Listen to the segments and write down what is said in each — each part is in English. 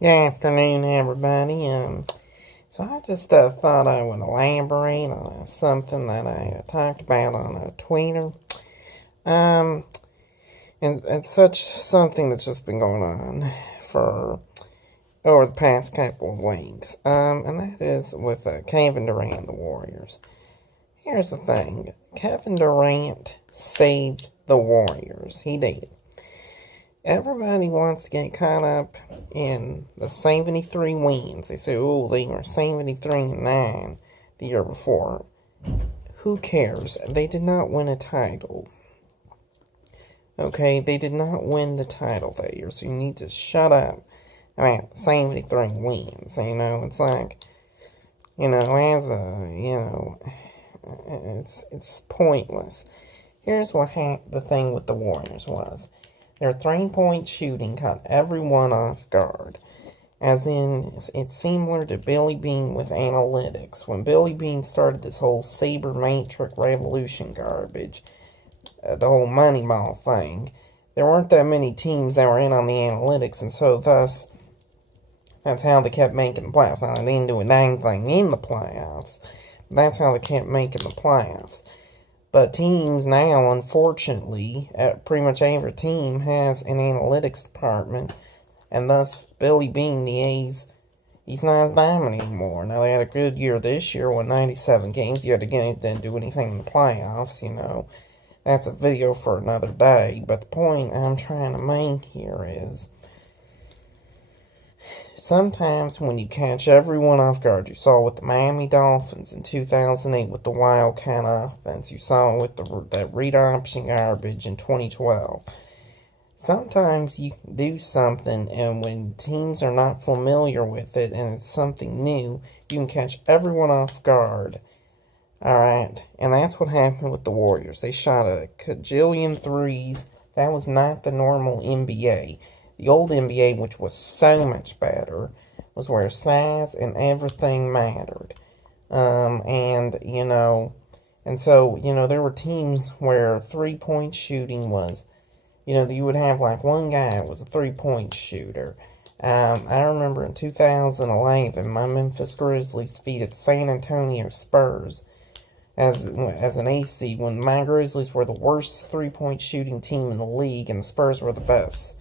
Good afternoon, everybody. So I just thought I would elaborate on something that I talked about on Twitter. Um, and it's such something that's just been going on for over the past couple of weeks. And that is with Kevin Durant and the Warriors. Here's the thing: Kevin Durant saved the Warriors. He did. Everybody wants to get caught up in the 73 wins. They say, oh, they were 73-9 the year before. Who cares? They did not win a title. Okay, they did not win the title that year, so you need to shut up about 73 wins. It's like, it's pointless. Here's what the thing with the Warriors was. Their three-point shooting caught everyone off guard. As in, it's similar to Billy Beane with analytics. When Billy Beane started this whole sabermetric revolution garbage, the whole Moneyball thing, there weren't that many teams that were in on the analytics, and so thus, that's how they kept making the playoffs. Now, they didn't do a dang thing in the playoffs. That's how they kept making the playoffs. But teams now, unfortunately, pretty much every team has an analytics department, and thus Billy Beane, the A's, he's not as dominant anymore. Now, they had a good year this year, won 97 games, yet again, it didn't do anything in the playoffs, That's a video for another day, but the point I'm trying to make here is, sometimes when you catch everyone off guard, you saw with the Miami Dolphins in 2008 with the Wildcat offense, you saw with that read option garbage in 2012. Sometimes you can do something, and when teams are not familiar with it and it's something new, you can catch everyone off guard. Alright, and that's what happened with the Warriors. They shot a cajillion threes. That was not the normal NBA. The old NBA, which was so much better, was where size and everything mattered. And so, there were teams where three-point shooting was, you would have like one guy that was a three-point shooter. I remember in 2011, my Memphis Grizzlies defeated San Antonio Spurs as an 8 seed when my Grizzlies were the worst three-point shooting team in the league and the Spurs were the best.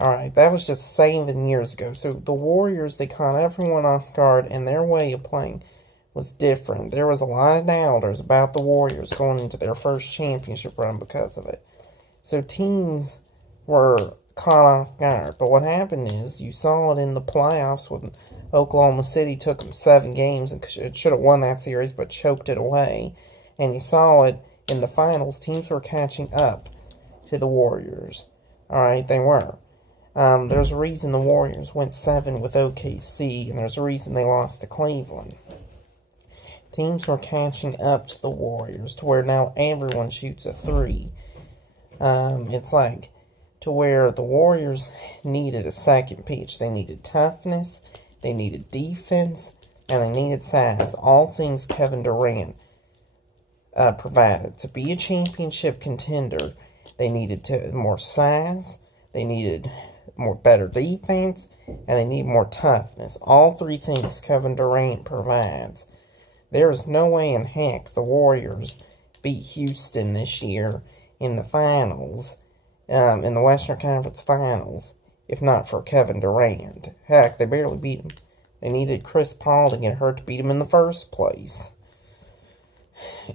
Alright, that was just 7 years ago. So the Warriors, they caught everyone off guard, and their way of playing was different. There was a lot of doubters about the Warriors going into their first championship run because of it. So teams were caught off guard. But what happened is, you saw it in the playoffs when Oklahoma City took them 7 games and it should have won that series, but choked it away. And you saw it in the finals. Teams were catching up to the Warriors. Alright, they were. There's a reason the Warriors went 7 with OKC, and there's a reason they lost to Cleveland. Teams were catching up to the Warriors, to where now everyone shoots a 3. It's like, to where the Warriors needed a second piece. They needed toughness, they needed defense, and they needed size. All things Kevin Durant provided. To be a championship contender, they needed more size, they needed better defense, and they need more toughness. All three things Kevin Durant provides. There is no way in heck the Warriors beat Houston this year in the finals, in the Western Conference Finals, if not for Kevin Durant. Heck, they barely beat him. They needed Chris Paul to get hurt to beat him in the first place.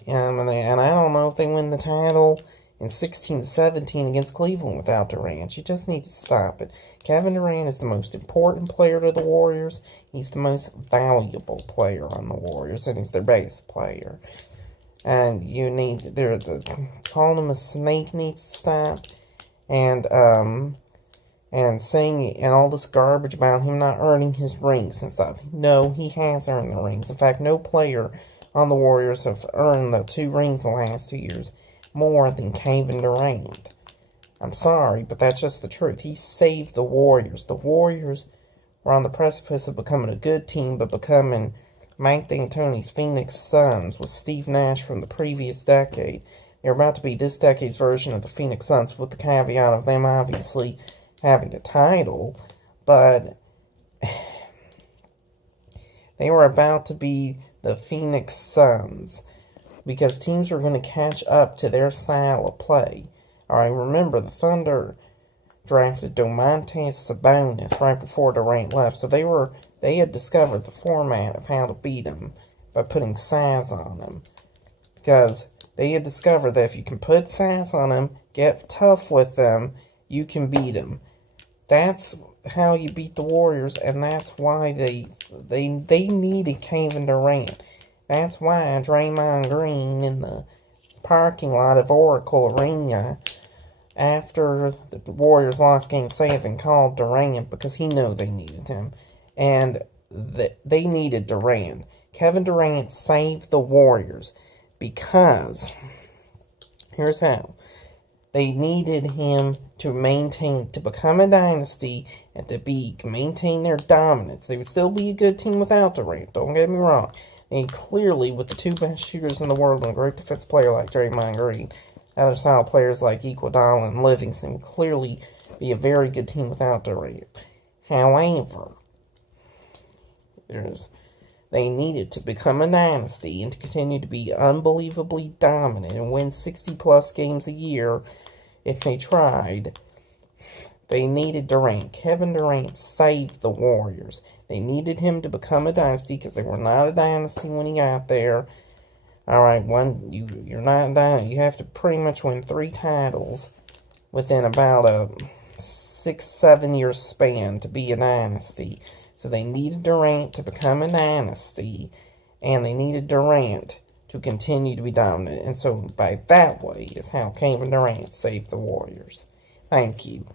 And I don't know if they win the title in 16-17 against Cleveland without Durant. You just need to stop it. Kevin Durant is the most important player to the Warriors. He's the most valuable player on the Warriors, and he's their best player. And calling him a snake needs to stop. And saying and all this garbage about him not earning his rings and stuff. No, he has earned the rings. In fact, no player on the Warriors have earned the 2 rings the last 2 years more than Kevin Durant. I'm sorry, but that's just the truth. He saved the Warriors. The Warriors were on the precipice of becoming a good team, but becoming Mike D'Antoni's Phoenix Suns with Steve Nash from the previous decade. They're about to be this decade's version of the Phoenix Suns, with the caveat of them obviously having a title, but They were about to be the Phoenix Suns because teams were going to catch up to their style of play. All right, remember the Thunder drafted Domantas Sabonis right before Durant left, so they had discovered the format of how to beat him by putting size on him, because they had discovered that if you can put size on him, get tough with them, you can beat them. That's how you beat the Warriors, and that's why they needed Kevin Durant. That's why Draymond Green in the parking lot of Oracle Arena after the Warriors lost Game 7 called Durant, because he knew they needed him. And they needed Durant. Kevin Durant saved the Warriors because, here's how. They needed him to become a dynasty and to maintain their dominance. They would still be a good team without Durant, don't get me wrong. And clearly, with the two best shooters in the world and a great defensive player like Draymond Green, other style players like Iguodala and Livingston would clearly be a very good team without Durant. However, they needed to become a dynasty and to continue to be unbelievably dominant and win 60-plus games a year if they tried. They needed Durant. Kevin Durant saved the Warriors. They needed him to become a dynasty because they were not a dynasty when he got there. All right, you're not a dynasty. You have to pretty much win 3 titles within about a 6-7 year span to be a dynasty. So they needed Durant to become a dynasty, and they needed Durant to continue to be dominant. And so by that way is how Kevin Durant saved the Warriors. Thank you.